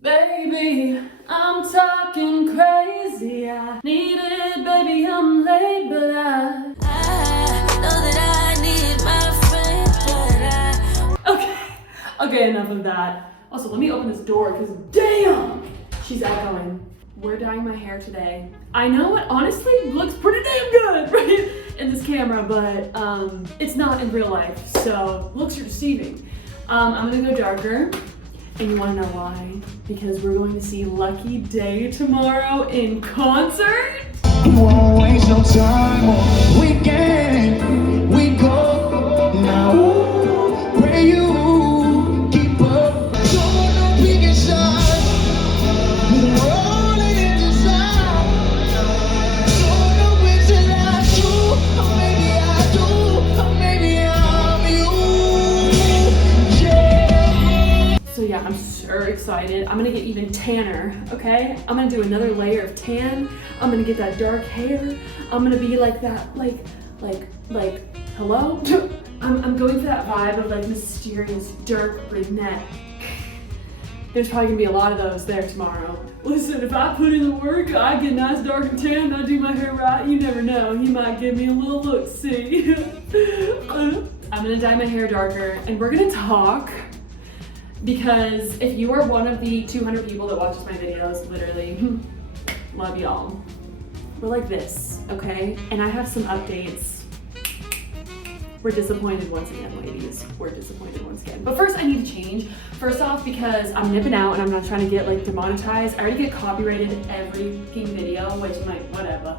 Baby, I'm talking crazy. I need it, baby, I'm late, but I know that I need my friend, but Okay, enough of that. Also, let me open this door, because damn, she's echoing. We're dyeing my hair today. I know it honestly looks pretty damn good, right, in this camera, but it's not in real life, so looks are deceiving. I'm gonna go darker. And you wanna know why? Because we're going to see Lucky Day tomorrow in concert. Won't waste no time on weekend. We go now. Pray you keep up. Don't want no bigger shot. Rolling in the sound. Don't know which I do. Or maybe I do. Or maybe I'm you. Yeah. So yeah, I'm so excited. I'm gonna get even tanner, okay? I'm gonna do another layer of tan. I'm gonna get that dark hair. I'm gonna be like that, like, hello? I'm going for that vibe of like mysterious, dark brunette. There's probably gonna be a lot of those there tomorrow. Listen, if I put in the work, I get nice dark and tan, I do my hair right, you never know. He might give me a little look-see. I'm gonna dye my hair darker and we're gonna talk. Because if you are one of the 200 people that watches my videos, literally, love y'all. We're like this, okay? And I have some updates. We're disappointed once again, ladies. We're disappointed once again. But first I need to change. First off, because I'm nipping out and I'm not trying to get like demonetized. I already get copyrighted every fucking video, which I'm like, whatever.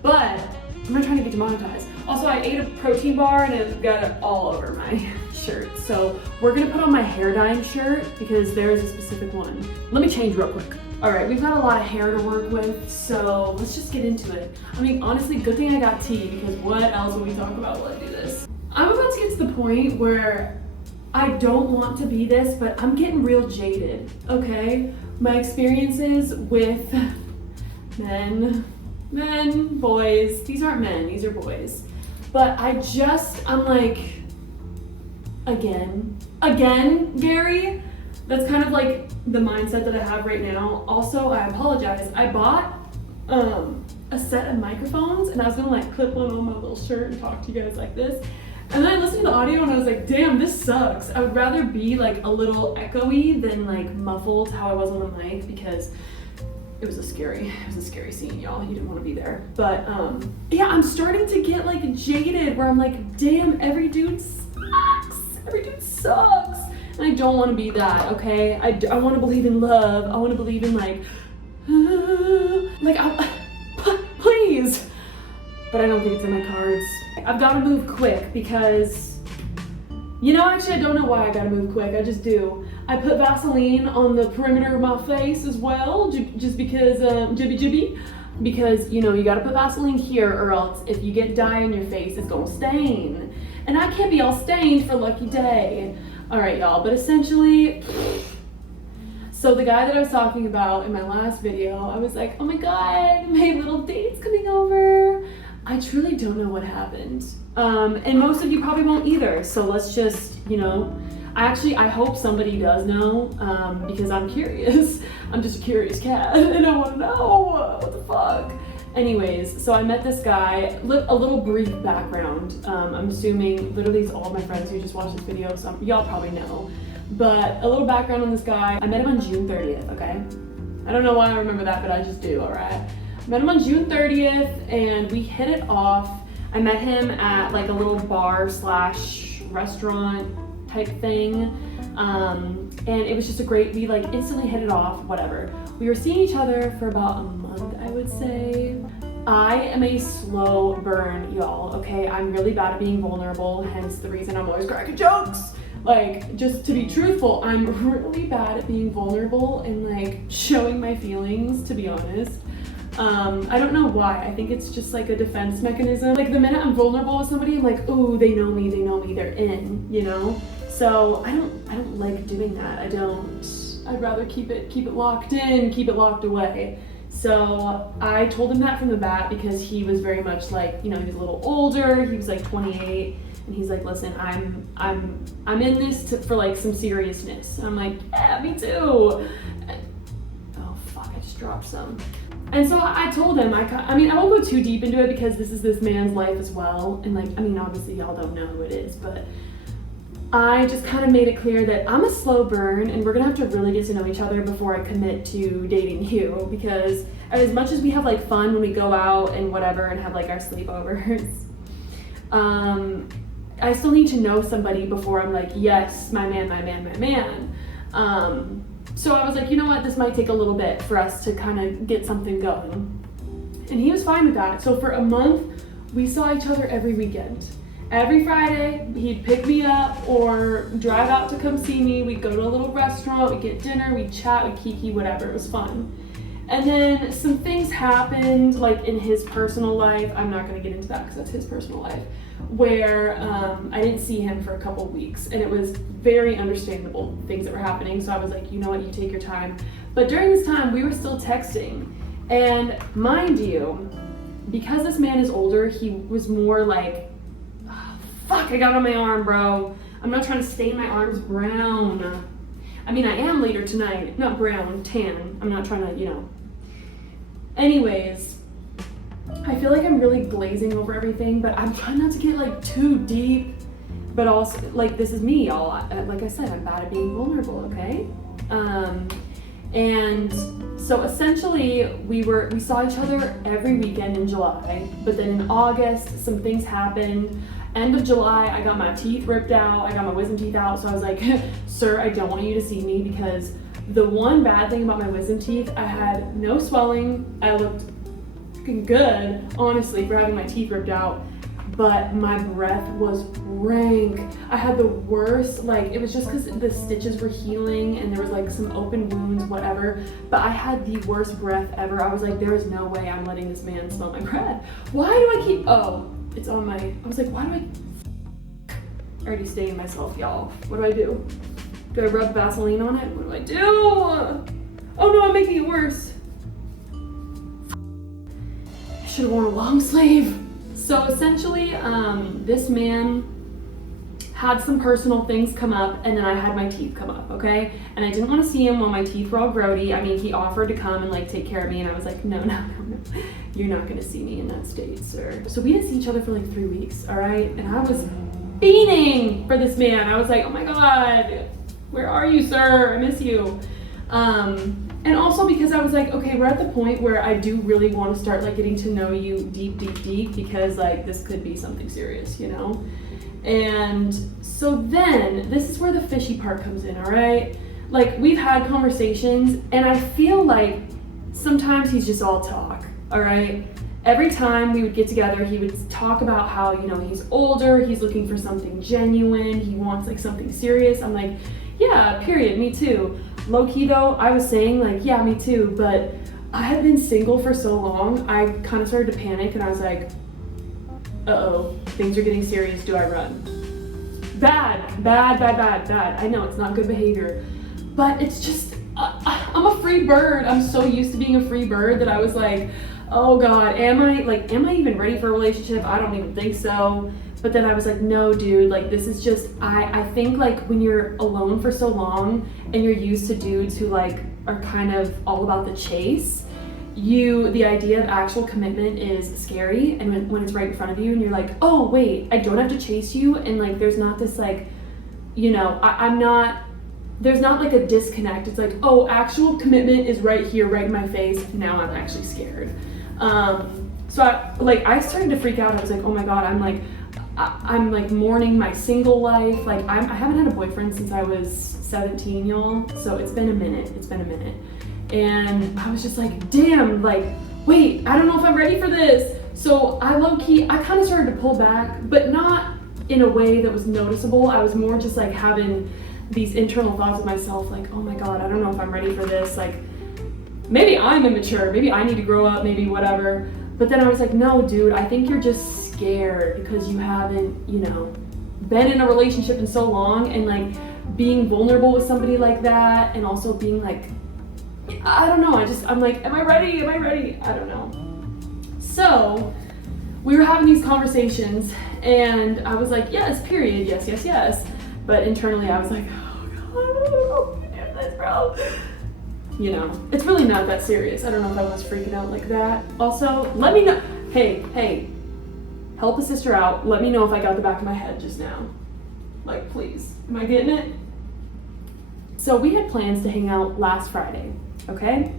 But I'm not trying to get demonetized. Also, I ate a protein bar and I've got it all over my shirt. So we're gonna put on my hair dyeing shirt because there is a specific one. Let me change real quick. All right, we've got a lot of hair to work with, so let's just get into it. I mean, honestly, good thing I got tea because what else will we talk about while I do this? I'm about to get to the point where I don't want to be this, but I'm getting real jaded, okay? My experiences with men, boys, these aren't men, these are boys. But I'm like, again, Gary? That's kind of like the mindset that I have right now. Also, I apologize. I bought a set of microphones and I was gonna like clip one on my little shirt and talk to you guys like this. And then I listened to the audio and I was like, damn, this sucks. I would rather be like a little echoey than like muffled how I was on the mic because it was a scary scene, y'all. You didn't want to be there. But yeah, I'm starting to get like jaded where I'm like, damn, every dude sucks. Every dude sucks. And I don't want to be that, okay? I want to believe in love. I want to believe in like, please. But I don't think it's in my cards. I've got to move quick because, you know, actually I don't know why I got to move quick. I just do. I put Vaseline on the perimeter of my face as well, just because, jibby. Because, you know, you got to put Vaseline here or else if you get dye on your face, it's going to stain. And I can't be all stained for Lucky Day. All right, y'all, but essentially, so the guy that I was talking about in my last video, I was like, oh my God, my little date's coming over. I truly don't know what happened. And most of you probably won't either. So let's just, you know, I hope somebody does know because I'm curious. I'm just a curious cat and I want to know what the fuck. Anyways, so I met this guy, a little brief background. I'm assuming literally it's all my friends who just watched this video, so y'all probably know. But a little background on this guy. I met him on June 30th, okay? I don't know why I remember that, but I just do, all right? I met him on June 30th and we hit it off. I met him at like a little bar slash restaurant type thing. And it was just we like instantly hit it off, whatever. We were seeing each other for about a month, I would say. I am a slow burn, y'all, okay? I'm really bad at being vulnerable, hence the reason I'm always cracking jokes. Like, just to be truthful, I'm really bad at being vulnerable and like showing my feelings, to be honest. I don't know why. I think it's just like a defense mechanism. Like the minute I'm vulnerable with somebody, I'm like, ooh, they know me, they're in, you know? So I don't like doing that. I'd rather keep it locked in, keep it locked away. So I told him that from the bat because he was very much like, you know, he was a little older, he was like 28, and he's like, listen, I'm in this for like some seriousness. And I'm like, yeah, me too. just dropped some. And so I told him, I mean, I won't go too deep into it because this is this man's life as well. And like, I mean, obviously y'all don't know who it is, but I just kind of made it clear that I'm a slow burn and we're gonna have to really get to know each other before I commit to dating you, because as much as we have like fun when we go out and whatever and have like our sleepovers, I still need to know somebody before I'm like, yes, my man, my man, my man. So I was like, you know what, this might take a little bit for us to kind of get something going. And he was fine with that. So for a month, we saw each other every weekend. Every Friday, he'd pick me up or drive out to come see me. We'd go to a little restaurant, we'd get dinner, we'd chat, we'd kiki, whatever. It was fun. And then some things happened, like in his personal life. I'm not gonna get into that because that's his personal life, where I didn't see him for a couple weeks, and it was very understandable things that were happening. So I was like, you know what, you take your time. But during this time, we were still texting. And mind you, because this man is older, he was more like, oh, fuck, I got on my arm, bro. I'm not trying to stain my arms brown. I mean, I am later tonight, not brown, tan. I'm not trying to, you know. Anyways, I feel like I'm really glazing over everything, but I'm trying not to get like too deep, but also like, this is me, y'all. Like I said, I'm bad at being vulnerable, okay? And so essentially we saw each other every weekend in July, but then in August, some things happened. End of July, I got my teeth ripped out, I got my wisdom teeth out, so I was like, sir, I don't want you to see me, because the one bad thing about my wisdom teeth, I had no swelling, I looked fucking good, honestly, for having my teeth ripped out, but my breath was rank. I had the worst, like, it was just because the stitches were healing and there was like some open wounds, whatever, but I had the worst breath ever. I was like, there is no way I'm letting this man smell my breath. Why do I keep, oh, it's on my, I was like, why do I already stained myself, y'all. What do? Do I rub Vaseline on it? What do I do? Oh no, I'm making it worse. I should have worn a long sleeve. So essentially, this man had some personal things come up, and then I had my teeth come up, okay? And I didn't want to see him while my teeth were all grody. I mean, he offered to come and like take care of me, and I was like, no. You're not gonna see me in that state, sir. So we didn't see each other for like 3 weeks, all right? And I was fiending for this man. I was like, oh my God, where are you, sir? I miss you. And also because I was like, okay, we're at the point where I do really want to start like getting to know you deep, because like this could be something serious, you know? And so then this is where the fishy part comes in, all right? Like, we've had conversations and I feel like sometimes he's just all talk, all right? Every time we would get together, he would talk about how, you know, he's older, he's looking for something genuine, he wants like something serious. I'm like, yeah, period, me too. Low key though, I was saying like, yeah, me too, but I had been single for so long, I kind of started to panic and I was like, uh-oh, things are getting serious, do I run? Bad. I know it's not good behavior, but it's just, I'm a free bird. I'm so used to being a free bird that I was like, oh God, am I even ready for a relationship? I don't even think so. But then I was like, no, dude, like this is just, I think like when you're alone for so long and you're used to dudes who like are kind of all about the chase, the idea of actual commitment is scary. And when it's right in front of you and you're like, oh wait, I don't have to chase you. And like, there's not this like, you know, there's not like a disconnect. It's like, oh, actual commitment is right here, right in my face. Now I'm actually scared. So I started to freak out. I was like, oh my God, I'm like mourning my single life. Like I haven't had a boyfriend since I was 17, y'all. So it's been a minute. And I was just like, damn, like, wait, I don't know if I'm ready for this. So I kind of started to pull back, but not in a way that was noticeable. I was more just like having these internal thoughts of myself, like, oh my God, I don't know if I'm ready for this. Like, maybe I'm immature, maybe I need to grow up, maybe whatever. But then I was like, no, dude, I think you're just scared because you haven't, you know, been in a relationship in so long, and like being vulnerable with somebody like that, and also being like, I don't know, I'm like, am I ready? I don't know. So we were having these conversations and I was like, yes, period, yes. But internally I was like, oh God, I don't know if I can do this, bro. you know, it's really not that serious. I don't know if I was freaking out like that. Also, let me know. Hey, help a sister out. Let me know if I got the back of my head just now. Like, please. Am I getting it? So we had plans to hang out last Friday, okay?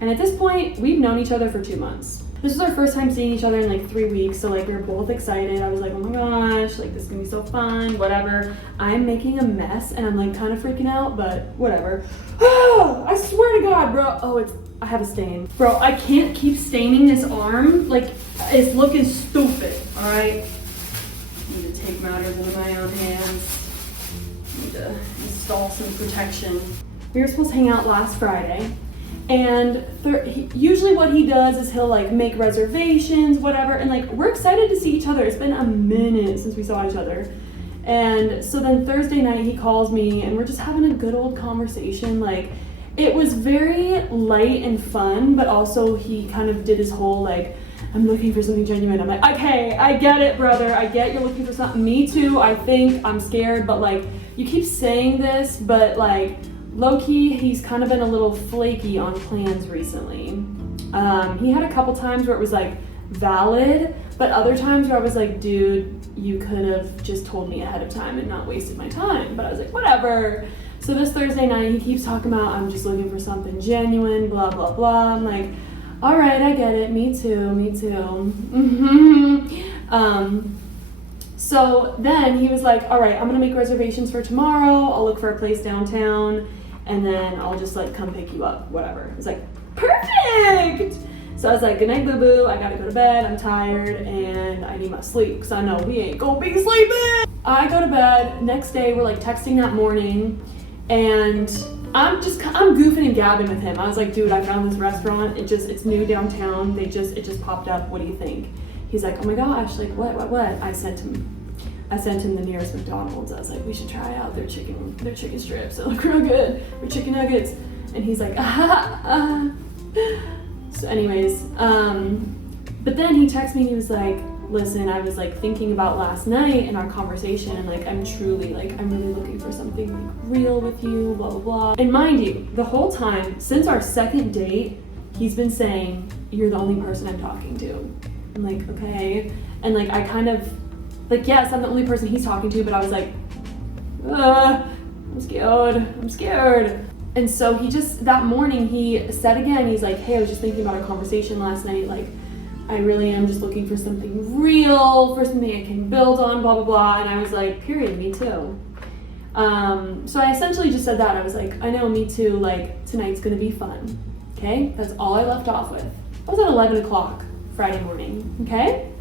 And at this point, we've known each other for 2 months. This was our first time seeing each other in like 3 weeks, so like we were both excited. I was like, oh my gosh, like this is gonna be so fun, whatever. I'm making a mess and I'm like kind of freaking out, but whatever. I swear to God, bro. Oh, I have a stain. Bro, I can't keep staining this arm. Like, it's looking stupid, all right? I need to take matters into my own hands. I need to install some protection. We were supposed to hang out last Friday. And usually what he does is he'll like make reservations, whatever, and like we're excited to see each other. It's been a minute since we saw each other. And so then Thursday night he calls me and we're just having a good old conversation. Like, it was very light and fun, but also he kind of did his whole like, I'm looking for something genuine. I'm like, okay, I get it, brother. I get you're looking for something. Me too. I think I'm scared, but like you keep saying this, but like low-key, he's kind of been a little flaky on plans recently. He had a couple times where it was like valid, but other times where I was like, dude, you could have just told me ahead of time and not wasted my time. But I was like, whatever. So this Thursday night, he keeps talking about, I'm just looking for something genuine, blah, blah, blah. I'm like, all right, I get it. Me too. So then he was like, all right, I'm gonna make reservations for tomorrow. I'll look for a place downtown and then I'll just like come pick you up, whatever. It's like, perfect. So I was like, good night, boo-boo. I gotta go to bed. I'm tired and I need my sleep because I know we ain't gonna be sleeping. I go to bed. Next day, we're like texting that morning and I'm goofing and gabbing with him. I was like, dude, I found this restaurant. It's new downtown. It just popped up. What do you think? He's like, oh my gosh, like what? I sent him the nearest McDonald's. I was like, we should try out their chicken strips. They look real good. Their chicken nuggets. And he's like, So anyways, but then he texted me and he was like, listen, I was like thinking about last night and our conversation and like I'm really looking for something like real with you, blah, blah, blah. And mind you, the whole time, since our second date, he's been saying, you're the only person I'm talking to. I'm like, okay. And like, I kind of, like, yes, I'm the only person he's talking to, but I was like, I'm scared. And so he just, that morning, he said again, he's like, hey, I was just thinking about our conversation last night, like, I really am just looking for something real, for something I can build on, blah, blah, blah. And I was like, period, me too. So I essentially just said that. I was like, I know, me too, like, tonight's gonna be fun, okay? That's all I left off with. I was at 11 o'clock Friday morning, okay?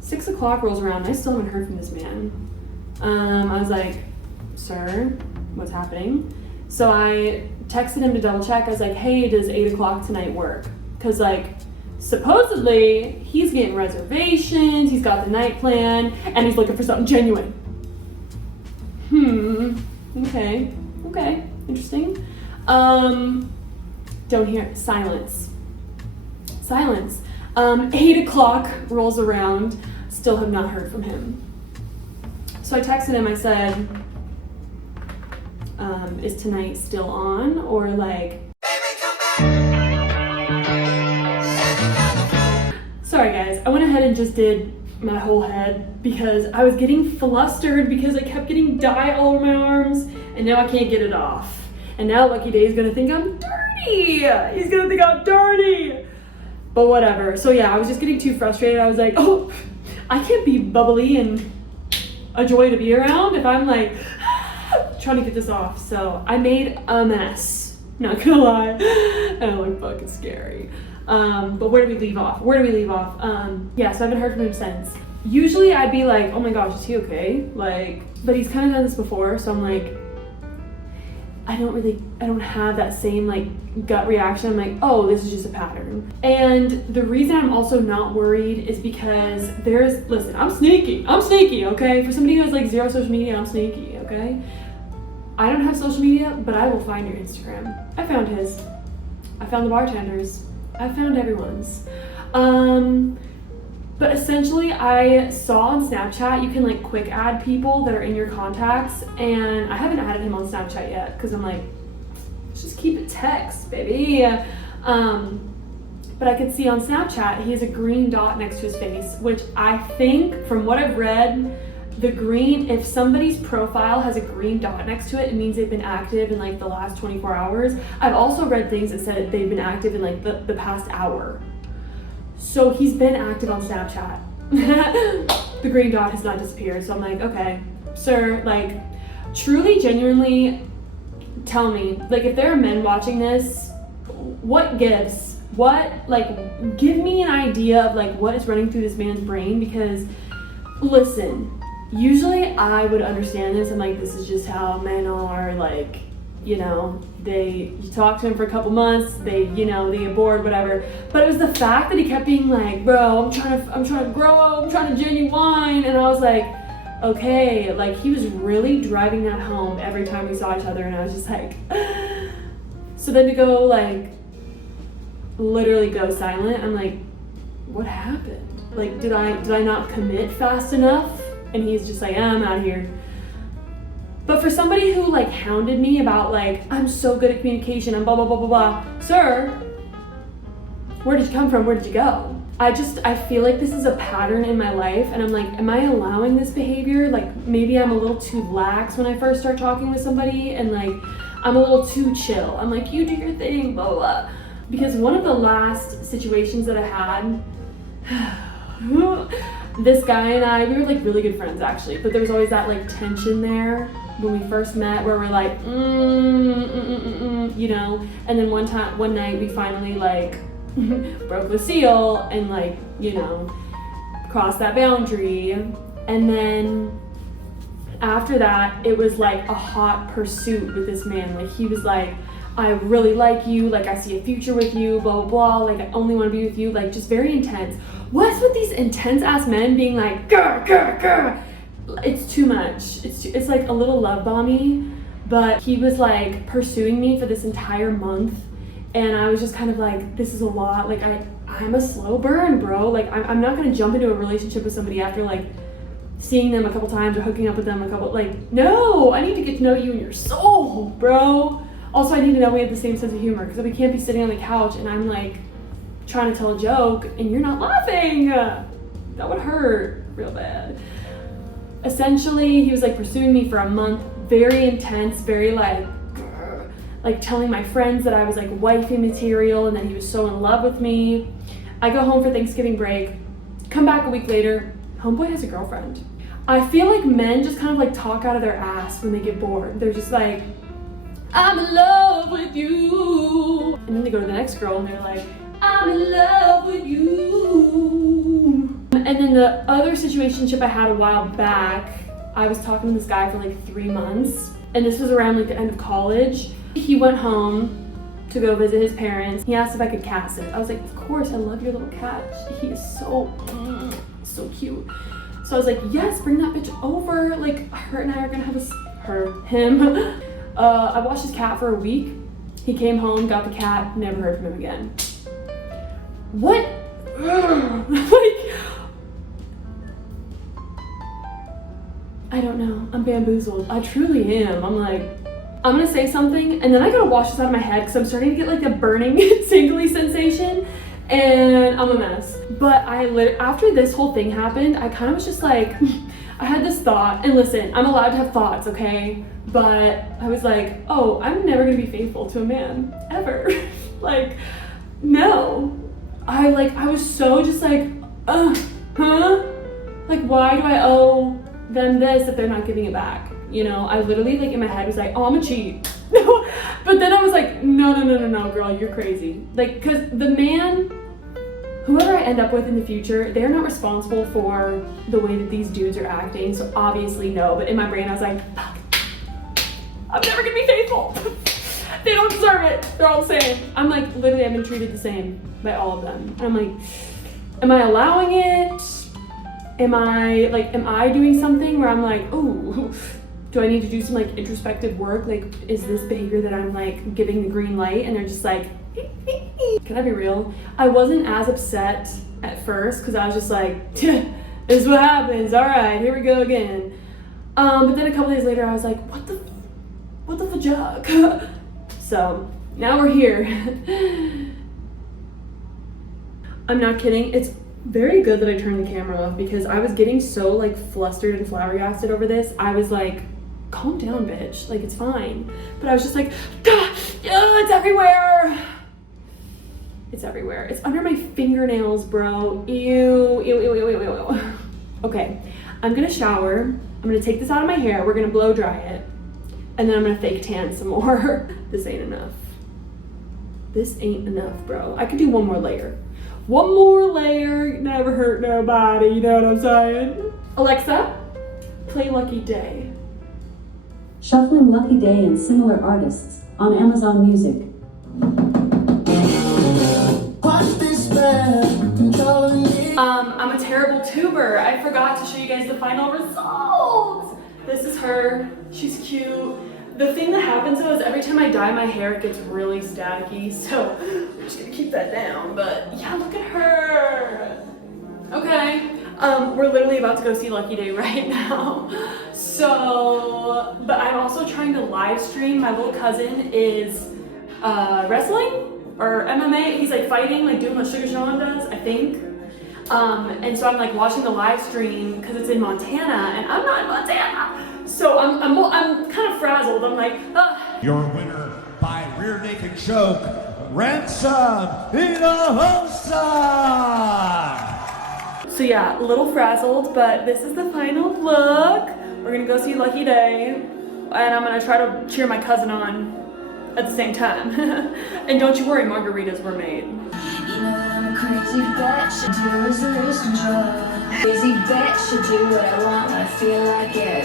6 o'clock rolls around, and I still haven't heard from this man. I was like, sir, what's happening? So I texted him to double check. I was like, hey, does 8 o'clock tonight work? Because like, supposedly he's getting reservations, he's got the night plan, and he's looking for something genuine. Okay, interesting. Don't hear it. Silence. 8 o'clock rolls around, still have not heard from him. So I texted him, I said, is tonight still on? Or like, sorry guys, I went ahead and just did my whole head because I was getting flustered because I kept getting dye all over my arms and now I can't get it off. And now Lucky Day is gonna think I'm dirty. He's gonna think I'm dirty. But whatever. So yeah, I was just getting too frustrated. I was like, oh, I can't be bubbly and a joy to be around if I'm like trying to get this off. So I made a mess. Not gonna lie. And it looked fucking scary. But where do we leave off? Yeah, so I haven't heard from him since. Usually I'd be like, oh my gosh, is he okay? Like, but he's kind of done this before, so I'm like, I don't have that same like gut reaction. I'm like, oh, this is just a pattern. And the reason I'm also not worried is because listen, I'm sneaky, okay? For somebody who has like zero social media, I'm sneaky, okay? I don't have social media, but I will find your Instagram. I found his. I found the bartender's. I found everyone's. But essentially I saw on Snapchat, you can like quick add people that are in your contacts, and I haven't added him on Snapchat yet because I'm like, just keep it text, baby. But I could see on Snapchat, he has a green dot next to his face, which I think, from what I've read, the green, if somebody's profile has a green dot next to it, it means they've been active in like the last 24 hours. I've also read things that said they've been active in like the past hour. So he's been active on Snapchat. The green dot has not disappeared. So I'm like, okay, sir, like, truly, genuinely, tell me, like, if there are men watching this, what gives? What, like, give me an idea of like what is running through this man's brain, because listen, usually I would understand this. I'm like, this is just how men are, like, you know, you talk to him for a couple months, they get bored, whatever. But it was the fact that he kept being like, bro, I'm trying to grow up, I'm trying to genuine, and I was like, okay, like, he was really driving that home every time we saw each other, and I was just like, so then to go, like, literally go silent, I'm like, what happened? Like, did I not commit fast enough? And he's just like, I'm out of here. But for somebody who like hounded me about like, I'm so good at communication and blah, blah, blah, blah, blah. Sir, where did you come from? Where did you go? I feel like this is a pattern in my life, and I'm like, am I allowing this behavior? Like, maybe I'm a little too lax when I first start talking with somebody, and like, I'm a little too chill. I'm like, you do your thing, blah, blah. Because one of the last situations that I had, this guy and I, we were like really good friends actually, but there was always that like tension there when we first met, where we're like, you know, and then one night we finally like broke the seal and like, you know, crossed that boundary. And then after that, it was like a hot pursuit with this man. Like, he was like, I really like you, like, I see a future with you, blah, blah, blah, like, I only want to be with you, like, just very intense. What's with these intense ass men being like, grr, grr, grr? It's too much. It's like a little love bomby. But he was like pursuing me for this entire month, and I was just kind of like, this is a lot. Like, I'm a slow burn, bro. Like, I'm not gonna jump into a relationship with somebody after like seeing them a couple times or hooking up with them a couple, like, no, I need to get to know you and your soul, bro. Also, I need to know we have the same sense of humor, because we can't be sitting on the couch and I'm like trying to tell a joke and you're not laughing. That would hurt real bad. Essentially, he was like pursuing me for a month, very intense, very like telling my friends that I was like wifey material and that he was so in love with me. I go home for Thanksgiving break, come back a week later, homeboy has a girlfriend. I feel like men just kind of like talk out of their ass when they get bored. They're just like, I'm in love with you. And then they go to the next girl and they're like, I'm in love with you. And then the other situationship I had a while back, I was talking to this guy for like 3 months, and this was around like the end of college. He went home to go visit his parents. He asked if I could cat sit. I was like, of course, I love your little cat. He is so cute. So I was like, yes, bring that bitch over. Like, her and I are gonna have him. I watched his cat for a week. He came home, got the cat, never heard from him again. What? Like, I don't know. I'm bamboozled. I truly am. I'm like, I'm gonna say something and then I gotta wash this out of my head because I'm starting to get like a burning, tingly sensation, and I'm a mess. But after this whole thing happened, I kind of was just like, I had this thought, and listen, I'm allowed to have thoughts, okay? But I was like, oh, I'm never gonna be faithful to a man, ever. Like, no. I was so just like, huh? Like, why do I owe them this if they're not giving it back? You know, I literally like in my head was like, oh, I'm a cheat. But then I was like, no, girl, you're crazy. Like, cause the man, whoever I end up with in the future, they're not responsible for the way that these dudes are acting. So obviously no, but in my brain I was like, fuck, I'm never gonna be faithful. They don't deserve it. They're all the same. I'm like, literally I've been treated the same by all of them. And I'm like, am I allowing it? Am I doing something where I'm like, oh, do I need to do some like introspective work? Like, is this behavior that I'm like giving the green light? And they're just like, can I be real? I wasn't as upset at first because I was just like, this is what happens. All right, here we go again. But then a couple days later, I was like, what the fajug? So now we're here. I'm not kidding. It's very good that I turned the camera off because I was getting so like flustered and flabbergasted over this. I was like, calm down, bitch. Like, it's fine. But I was just like, it's everywhere. It's everywhere. It's under my fingernails, bro. Ew, ew, ew, ew, ew, ew. Okay, I'm gonna shower. I'm gonna take this out of my hair. We're gonna blow dry it. And then I'm gonna fake tan some more. This ain't enough. This ain't enough, bro. I could do one more layer. One more layer, never hurt nobody, you know what I'm saying? Alexa, play Lucky Day. Shuffling Lucky Day and similar artists on Amazon Music. Watch this man controlling me. I'm a terrible tuber. I forgot to show you guys the final results. This is her. She's cute. The thing that happens though is every time I dye my hair, it gets really staticky. So I'm just gonna keep that down. But yeah, look at her. Okay. We're literally about to go see Lucky Day right now. So, but I'm also trying to live stream. My little cousin is wrestling or MMA. He's like fighting, like doing what Sugar Sean does, I think. And so I'm like watching the live stream because it's in Montana and I'm not in Montana. So I'm kind of frazzled. I'm like, Your winner by rear naked choke, Ransom Hinojosa. So yeah, a little frazzled, but this is the final look. We're gonna go see Lucky Day, and I'm gonna try to cheer my cousin on at the same time. And don't you worry, margaritas were made. You know I'm a crazy bitch, I do is lose control. Crazy bitch, I do what I want when I feel like it.